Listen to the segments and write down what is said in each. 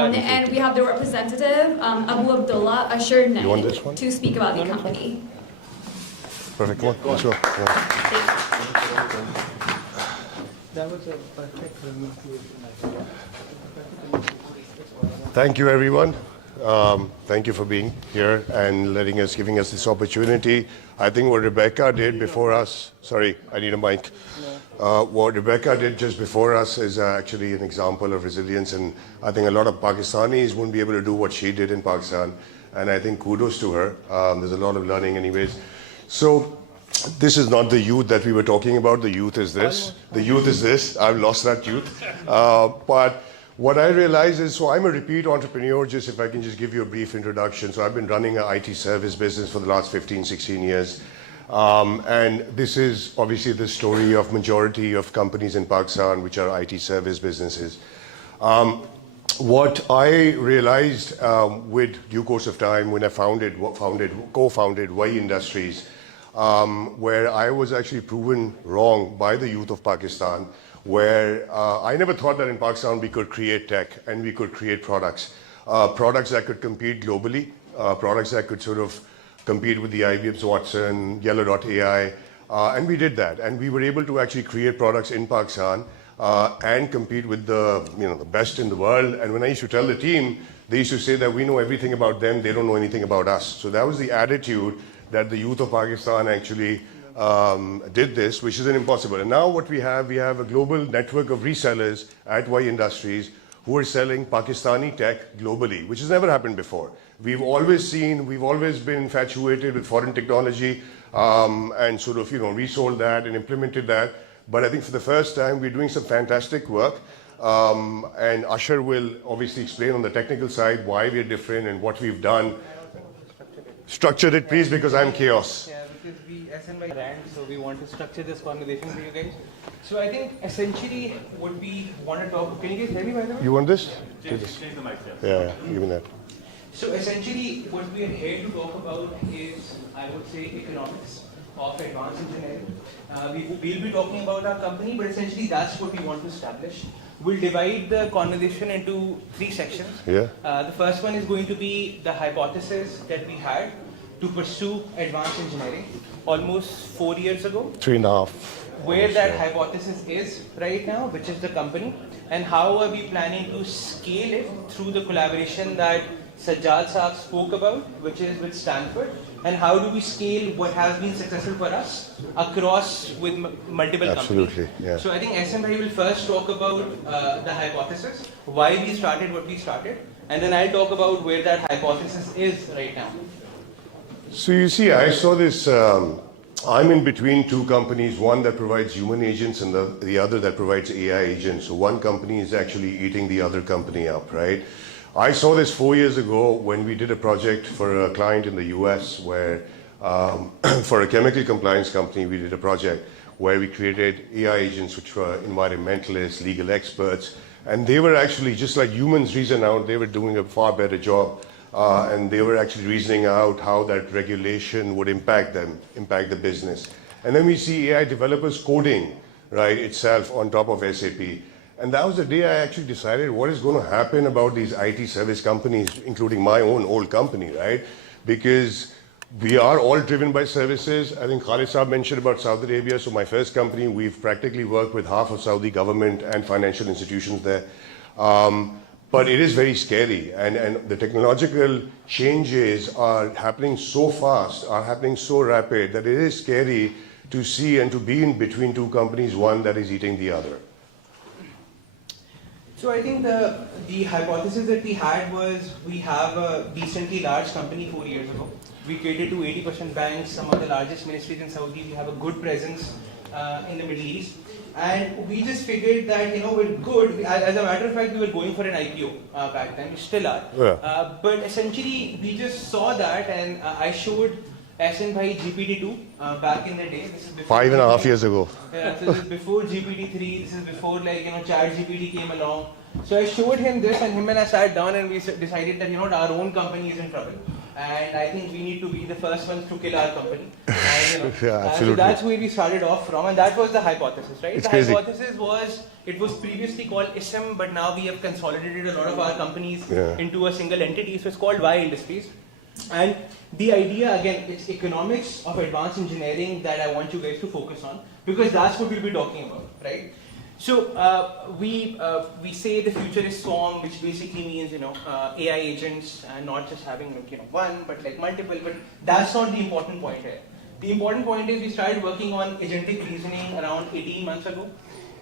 And we have the representative, Abu Abdullah Ashur Naik, to speak about the company. Perfect. Come on. Sure. That was a perfect presentation. Thank you, everyone. Thank you for being here and giving us this opportunity. I think what Rebecca did before us, sorry, I need a mic. What Rebecca did just before us is actually an example of resilience, and I think a lot of Pakistanis wouldn't be able to do what she did in Pakistan, and I think kudos to her. There's a lot of learning anyways. So this is not the youth that we were talking about. The youth is this. The youth is this. I've lost that youth. But what I realize is, so I'm a repeat entrepreneur, just if I can just give you a brief introduction. So I've been running an IT service business for the last 15, 16 years. And this is obviously the story of majority of companies in Pakistan, which are IT service businesses. What I realized with due course of time when I co-founded Y Industries, where I was actually proven wrong by the youth of Pakistan, where I never thought that in Pakistan we could create tech and we could create products that could compete globally, products that could sort of compete with the IBM's Watson, Yellow.ai, and we did that. And we were able to actually create products in Pakistan and compete with the best in the world. And when I used to tell the team, they used to say that we know everything about them, they don't know anything about us. So that was the attitude that the youth of Pakistan actually did this, which isn't impossible. And now what we have a global network of resellers at Y Industries who are selling Pakistani tech globally, which has never happened before. We've always been infatuated with foreign technology and sort of, resold that and implemented that. But I think for the first time, we're doing some fantastic work. And Ashar will obviously explain on the technical side why we're different and what we've done. Structure it, please, because I'm chaos. Yeah, because we SNY ran, so we want to structure this conversation for you guys. So I think essentially what we want to talk. Can you guys hear me by the way? You want this? Change the mic, Yeah, give me that. So essentially what we are here to talk about is, I would say, economics of advanced engineering. We'll be talking about our company, but essentially that's what we want to establish. We'll divide the conversation into 3 sections. Yeah. The first one is going to be the hypothesis that we had to pursue advanced engineering almost 4 years ago. 3.5. Where that hypothesis is right now, which is the company, and how are we planning to scale it through the collaboration that Sajjad Saab spoke about, which is with Stanford, and how do we scale what has been successful for us across with multiple Absolutely, companies. yeah. So I think SMI will first talk about the hypothesis, why we started what we started, and then I'll talk about where that hypothesis is right now. So you see, I saw this, I'm in between 2 companies, one that provides human agents and the other that provides AI agents. So one company is actually eating the other company up, right? I saw this 4 years ago when we did a project for a client in the US where, for a chemical compliance company, we did a project where we created AI agents which were environmentalists, legal experts, and they were actually, just like humans reason out, they were doing a far better job. And they were actually reasoning out how that regulation would impact the business. And then we see AI developers coding, right, itself on top of SAP. And that was the day I actually decided what is going to happen about these IT service companies, including my own old company, right? Because we are all driven by services. I think Khalid Saab mentioned about Saudi Arabia. So my first company, we've practically worked with half of Saudi government and financial institutions there. But it is very scary, and the technological changes are happening so fast, are happening so rapid, that it is scary to see and to be in between 2 companies, one that is eating the other. So I think the hypothesis that we had was we have a decently large company 4 years ago. We cater to 80% banks, some of the largest ministries in Saudi. We have a good presence in the Middle East. And we just figured that, we're good. As a matter of fact, we were going for an IPO back then. We still are. Yeah. But essentially, we just saw that, and I showed SN by GPT-2 back in the day. This is before 5.5 years ago. Yeah, so this is before GPT-3. This is before Chat GPT came along. So I showed him this, and him and I sat down, and we decided that our own company is in trouble, and I think we need to be the first ones to kill our company. And, Yeah, absolutely. so that's where we started off from, and that was the hypothesis, right? It's the crazy. hypothesis was, it was previously called ISM, but now we have consolidated a lot of our companies into a single entity, so it's called Y Industries. And the idea, again, it's economics of advanced engineering that I want you guys to focus on, because that's what we'll be talking about, right? So we say the future is swarm, which basically means AI agents, and not just having one, but like multiple. But that's not the important point here. The important point is we started working on agentic reasoning around 18 months ago,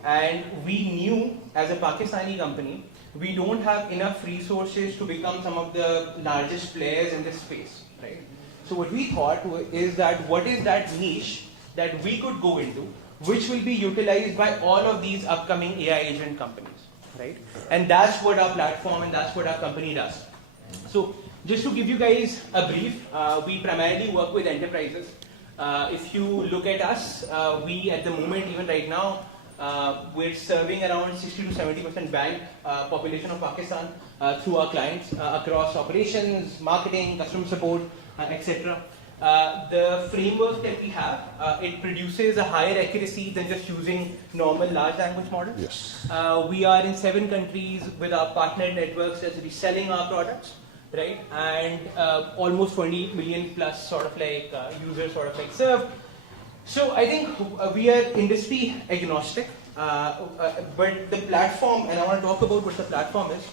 and we knew as a Pakistani company we don't have enough resources to become some of the largest players in this space, right? So what we thought is that what is that niche that we could go into, which will be utilized by all of these upcoming AI agent companies, right? And that's what our platform and that's what our company does. So just to give you guys a brief, we primarily work with enterprises. If you look at us, we at the moment, even right now, we're serving around 60 to 70% bank population of Pakistan through our clients across operations, marketing, customer support, etc. The framework that we have, it produces a higher accuracy than just using normal large language models. Yes. We are in 7 countries with our partner networks that's reselling our products, right? And almost 20 million plus sort of like users sort of like served. So I think we are industry agnostic, but the platform, and I want to talk about what the platform is.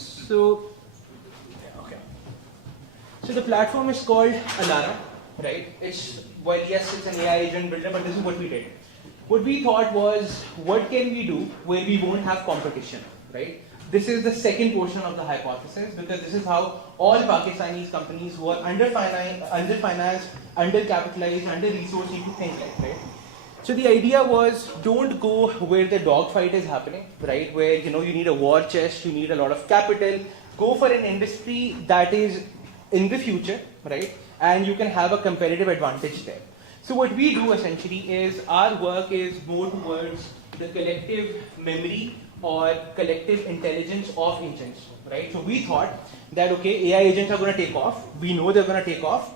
So the platform is called Alara, right? Well, yes, it's an AI agent builder, but this is what we did. What we thought was, what can we do where we won't have competition, right? This is the second portion of the hypothesis, because this is how all Pakistani companies who are underfinanced, undercapitalized, under-resourced need to think like, right? So the idea was, don't go where the dogfight is happening, right? Where you need a war chest, you need a lot of capital. Go for an industry that is in the future, right? And you can have a competitive advantage there. So what we do essentially is, our work is more towards the collective memory or collective intelligence of agents, right? So we thought that, okay, AI agents are going to take off. We know they're going to take off.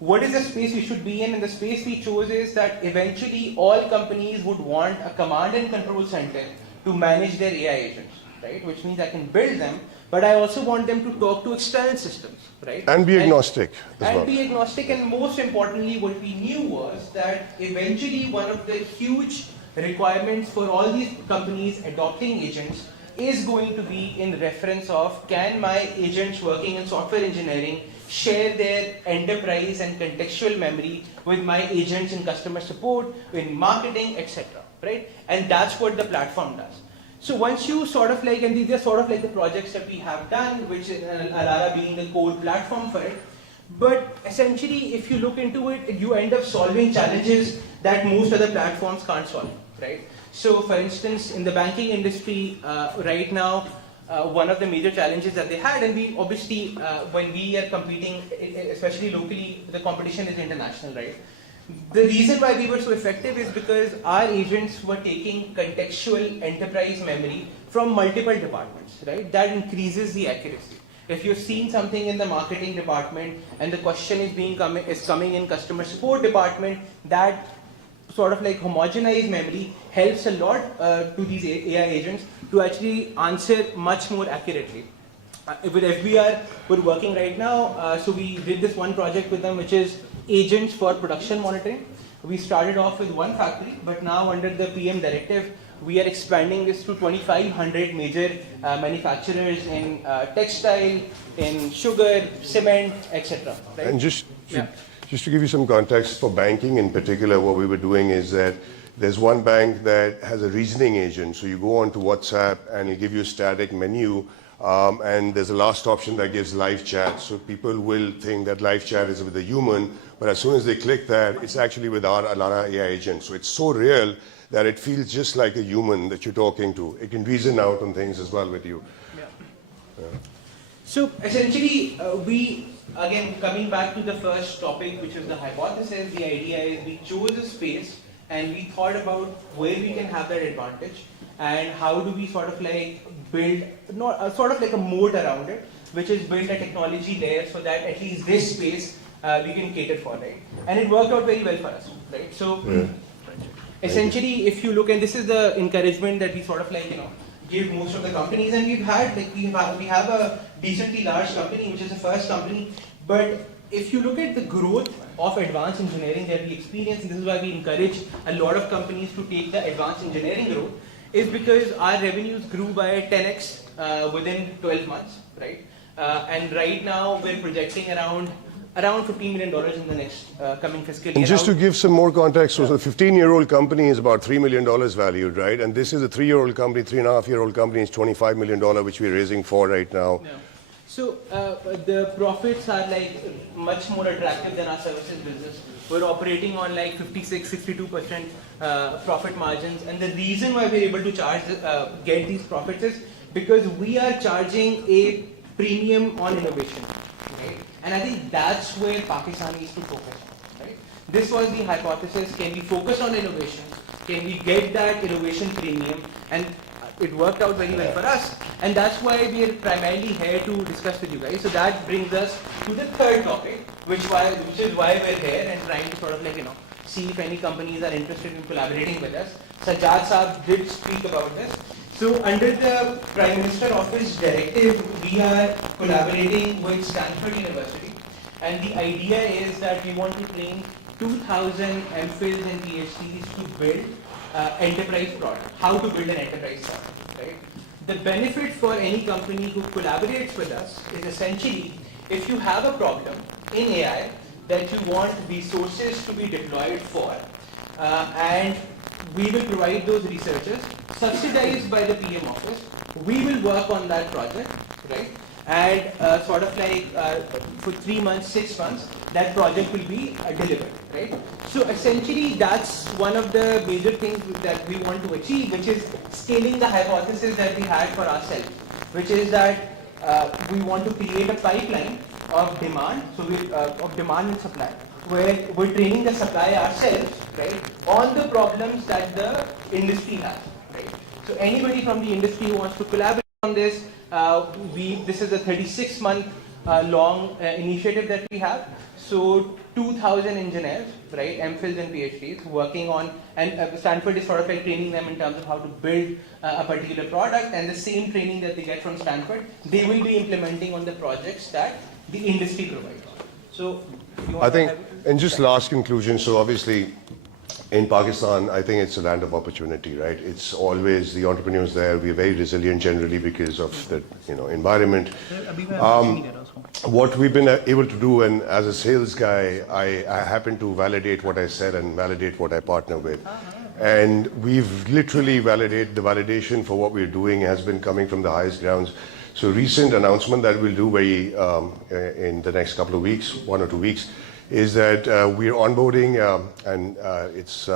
What is the space we should be in? And the space we chose is that eventually all companies would want a command and control center to manage their AI agents, right? Which means I can build them, but I also want them to talk to external systems, right? And be agnostic as well. And be agnostic, and most importantly, what we knew was that eventually one of the huge requirements for all these companies adopting agents is going to be in reference of, can my agents working in software engineering share their enterprise and contextual memory with my agents in customer support, in marketing, etc. Right? And that's what the platform does. So once you sort of like, and these are sort of like the projects that we have done, which is Alara being the core platform for it. But essentially, if you look into it, you end up solving challenges that most other platforms can't solve, right? So for instance, in the banking industry, right now, one of the major challenges that they had, and we obviously, when we are competing, especially locally, the competition is international, right? The reason why we were so effective is because our agents were taking contextual enterprise memory from multiple departments, right? That increases the accuracy. If you're seeing something in the marketing department and the question is coming in customer support department, that sort of like homogenized memory helps a lot to these AI agents to actually answer much more accurately. With FBR, we're working right now, so we did this one project with them, which is agents for production monitoring. We started off with one factory, but now under the PM directive, we are expanding this to 2,500 major manufacturers in textile, in sugar, cement, etc. Right? And just to give you some context for banking in particular, what we were doing is that there's one bank that has a reasoning agent. So you go onto WhatsApp and it'll give you a static menu. And there's a last option that gives live chat. So people will think that live chat is with a human, but as soon as they click that, it's actually with our Alara AI agent. So it's so real that it feels just like a human that you're talking to. It can reason out on things as well with you. Yeah. So essentially, we, again, coming back to the first topic, which is the hypothesis, the idea is we chose a space and we thought about where we can have that advantage and how do we sort of like build sort of like a moat around it. which is build a technology there so that at least this space we can cater for, right? And it worked out very well for us, right? So essentially, if you look, and this is the encouragement that we sort of like, give most of the companies, and we've had, like, we have a decently large company, which is the first company, but if you look at the growth of advanced engineering that we experience, and this is why we encourage a lot of companies to take the advanced engineering route, is because our revenues grew by 10x within 12 months, right? And right now we're projecting around $15 million in the next coming fiscal year. And just to give some more context, so the 15-year-old company is about $3 million valued, right? And this is a 3-year-old company, 3.5-year-old company is $25 million, which we're raising for right now. Yeah. So the profits are like much more attractive than our services business. We're operating on like 56, 62% profit margins, and the reason why we're able to get these profits is because we are charging a premium on innovation, right? And I think that's where Pakistan needs to focus on, right? This was the hypothesis: can we focus on innovation? Can we get that innovation premium? And it worked out very well for us, and that's why we are primarily here to discuss with you guys. So that brings us to the third topic, which is why we're here and trying to sort of like see if any companies are interested in collaborating with us. Sajjad Saab did speak about this. So under the Prime Minister Office directive, we are collaborating with Stanford University, and the idea is that we want to train 2,000 MPhils and PhDs to build enterprise product, how to build an enterprise product, right? The benefit for any company who collaborates with us is essentially, if you have a problem in AI that you want resources to be deployed for, and we will provide those researchers subsidized by the PM office. We will work on that project, right? And sort of like for 3 months, 6 months, that project will be delivered, right? So essentially, that's one of the major things that we want to achieve, which is scaling the hypothesis that we had for ourselves, which is that we want to create a pipeline of demand, so of demand and supply, where we're training the supply ourselves, right, on the problems that the industry has, right? So anybody from the industry who wants to collaborate on this, this is a 36-month long initiative that we have. So 2,000 engineers, right, MPhils and PhDs working on, and Stanford is sort of like training them in terms of how to build a particular product, and the same training that they get from Stanford, they will be implementing on the projects that the industry provides. So I think, and just last conclusion, so obviously in Pakistan, I think it's a land of opportunity, right? It's always the entrepreneurs there. We're very resilient generally because of the environment. What we've been able to do, and as a sales guy, I happen to validate what I said and validate what I partner with. And we've literally validated, the validation for what we're doing has been coming from the highest grounds. So recent announcement that we'll do in the next couple of weeks, 1 or 2 weeks, is that we're onboarding, and it's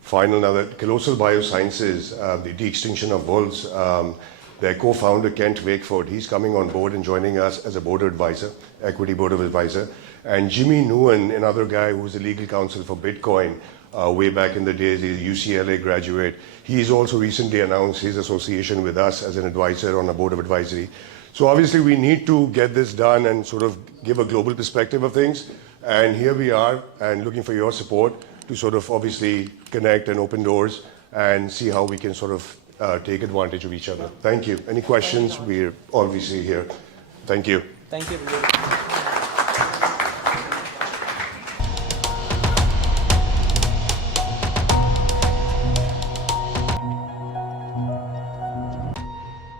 final now, that Colossal Biosciences, the de-extinction of wolves, their co-founder Kent Wakeford, he's coming on board and joining us as a board advisor, equity board of advisor. And Jimmy Nguyen, another guy who's the legal counsel for Bitcoin, way back in the days, he's a UCLA graduate. He's also recently announced his association with us as an advisor on a board of advisory. So obviously we need to get this done and sort of give a global perspective of things. And here we are, and looking for your support to sort of obviously connect and open doors and see how we can sort of take advantage of each other. Thank you. Any questions? We're obviously here. Thank you. Thank you.